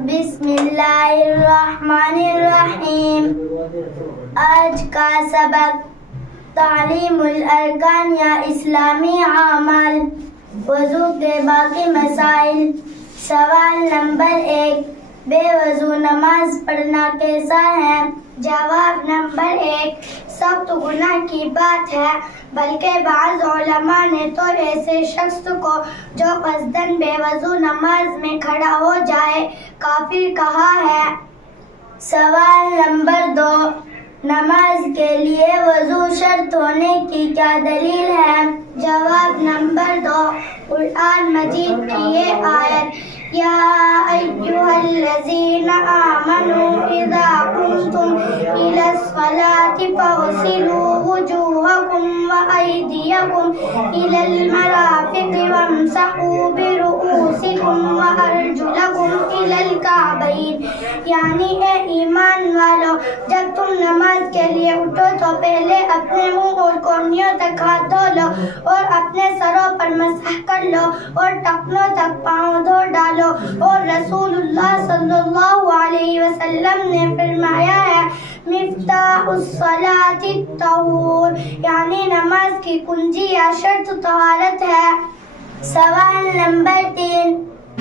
بسم اللہ الرحمن الرحیم. آج کا سبق تعلیم الارکان یا اسلامی اعمال، وضو کے باقی مسائل. سوال نمبر 1، بے وضو نماز پڑھنا کیسا ہے؟ جواب نمبر 1، سخت گناہ کی بات ہے، بلکہ بعض علماء نے تو ایسے شخص کو جو قصداً بے وضو نماز میں کھڑا ہو جائے کافر کہا ہے. سوال نمبر 2، نماز کے لیے وضو شرط ہونے کی کیا دلیل ہے؟ جواب نمبر 2، قرآن مجید کی یہ آیت یا ایھا الذین آمنوا اذا قمتم الی الصلاۃ فاغسلوا وجوہکم وایدیکم الی المرافق وامسحوا برؤوسکم وارجلکم الی الکعبین. یعنی اے ایمان والو، جب تم نماز کے لیے اٹھو تو پہلے اپنے منہ اور کونیوں تک ہاتھ دھو لو اور اپنے سروں پر مسح کر لو اور ٹخنوں تک پاؤں دھو ڈالو. اور رسول اللہ صلی اللہ علیہ وسلم نے فرمایا ہے مفتاح الصلاۃ الطہور، یعنی نماز کی کنجی یا شرط طہارت ہے. سوال نمبر 3،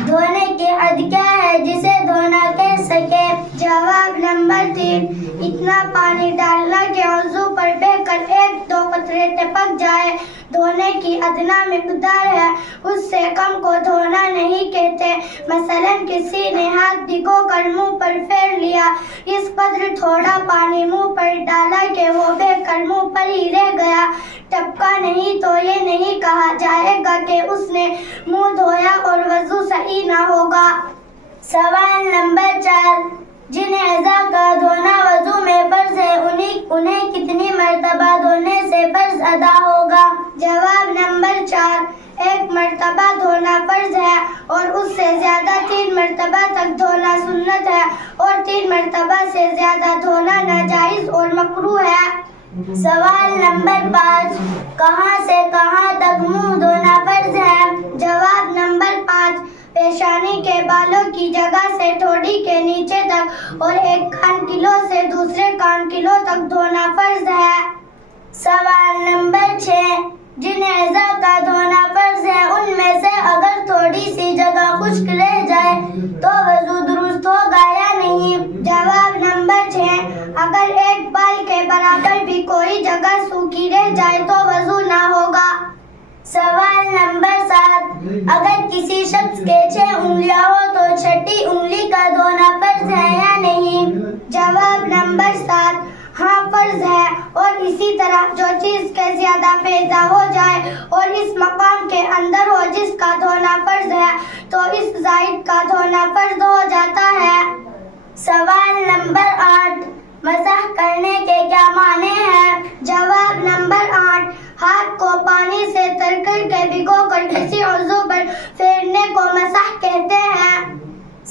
دھونے کی حد کیا ہے جسے دھونا کہہ سکے؟ جواب نمبر 3، اتنا پانی ڈالنا کہ وضو پر بہہ کر 1-2 قطرے ٹپک جائے دھونے کی ادنا مقدار ہے، اس سے کم کو دھونا نہیں کہتے. مثلا کسی نے ہاتھ بھگو کر منہ پر پھیر لیا، اس قدر تھوڑا پانی منہ پر ڈالا کہ وہ بہہ کر منہ پر ہی رہ گیا، ٹپکا نہیں، تو یہ نہیں کہا جائے گا کہ اس نے منہ دھویا اور وضو صحیح نہ ہوگا. سوال نمبر 4، جن اعضاء کا دھونا وضو میں فرض ہے انہیں کتنی مرتبہ دھونے سے فرض ادا ہوگا؟ جواب نمبر 4، 1 مرتبہ دھونا فرض ہے اور اس سے زیادہ 3 مرتبہ تک دھونا سنت ہے، اور 3 مرتبہ سے زیادہ دھونا ناجائز اور مکروہ ہے. سوال نمبر 5، کہاں سے کہاں تک منہ دھونا فرض ہے؟ جواب نمبر 5، پیشانی کے بالوں کی جگہ سے ٹھوڑی کے نیچے تک اور 1 کان کلو سے دوسرے کان کلو تک دھونا فرض ہے. سوال نمبر 6، جن اعضاء کا دھونا فرض ہے ان میں سے اگر تھوڑی سی جگہ خشک رہ جائے تو وضو درست ہوگا یا نہیں؟ جواب نمبر 6، اگر 1 بال کے برابر بھی کوئی جگہ سوکھی رہ جائے تو وضو نہ ہوگا. سوال نمبر 7، اگر کسی شخص کے 6 انگلیاں ہو تو 6ٹھی انگلی کا دھونا فرض ہے یا نہیں؟ جواب نمبر 7، ہاں فرض ہے، اور اسی طرح جو چیز کے زیادہ پیدا ہو جائے اور اس مقام کے اندر ہو جس کا دھونا فرض ہے تو اس زائد کا دھونا فرض ہو جاتا ہے. سوال نمبر 8، مسح کرنے کے کیا معنی ہیں؟ جواب نمبر 8، ہاتھ کو پانی سے تر کر کے بھگو کر کسی عضو پر پھیرنے کو مسح کہتے ہیں.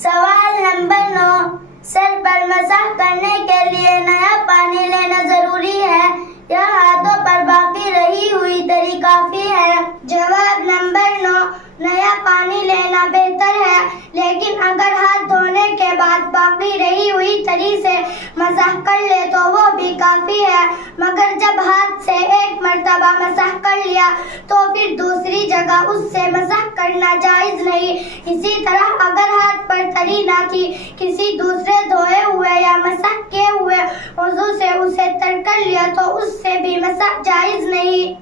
سوال نمبر 9، سر پر مسح کرنے کے لیے نیا پانی لینا ضروری ہے یا ہاتھوں پر باقی رہی ہوئی تری کافی ہے؟ جواب نمبر 9، نیا پانی لینا بہتر ہے، لیکن اگر ہاتھ دھونے کے بعد باقی رہی ہوئی تری سے مسح کر لے تو وہ بھی کافی ہے، مگر جب ہاتھ سے 1 مرتبہ مسح کر لیا تو پھر دوسری جگہ اس سے مسح کرنا جائز نہیں. اسی طرح اگر ہاتھ پر تری نہ تھی، کسی دوسرے دھوئے ہوئے یا مسح کیے ہوئے عضو سے اسے تر کر لیا تو اس سے بھی مسح جائز نہیں.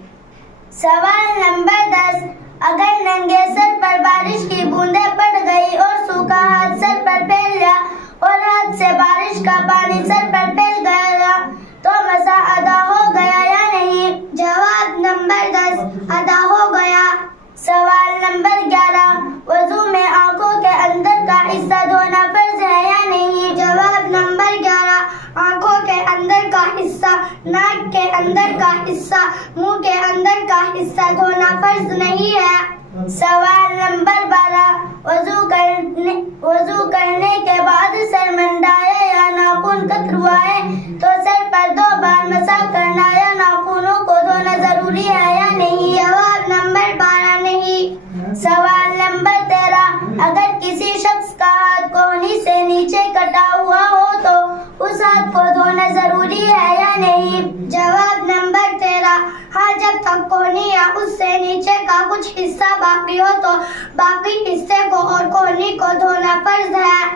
سوال نمبر 10، اگر ننگے سر پر بارش کی بوندیں پڑ گئی اور سوکھا ہاتھ سر پر پھیل لیا اور ہاتھ سے بارش کا پانی سر پر پھیل گیا تو مسح ادا ہو گیا یا نہیں؟ جواب نمبر 10، ادا ہو گیا. سوال نمبر 11، وضو میں آنکھوں کے اندر کا حصہ دھونا فرض ہے یا نہیں؟ جواب نمبر 11، آنکھوں کے اندر کا حصہ، ناک کے اندر کا حصہ، منہ کے اندر کا حصہ دھونا فرض نہیں ہے. سوال نمبر 12، وضو کرنے کے بعد سر منڈائے یا ناخن کتروائے تو سر پر 2 بار مسح کرنا یا ناخنوں کو دھونا ضروری ہے یا نہیں؟ جواب نمبر 12، نہیں. سوال نمبر 13، اگر کسی شخص کا ہاتھ کوہنی سے جواب نمبر 13، ہاں جب تک کونی یا اس سے نیچے کا کچھ حصہ باقی ہو تو باقی حصے کو اور کونی کو دھونا فرض ہے۔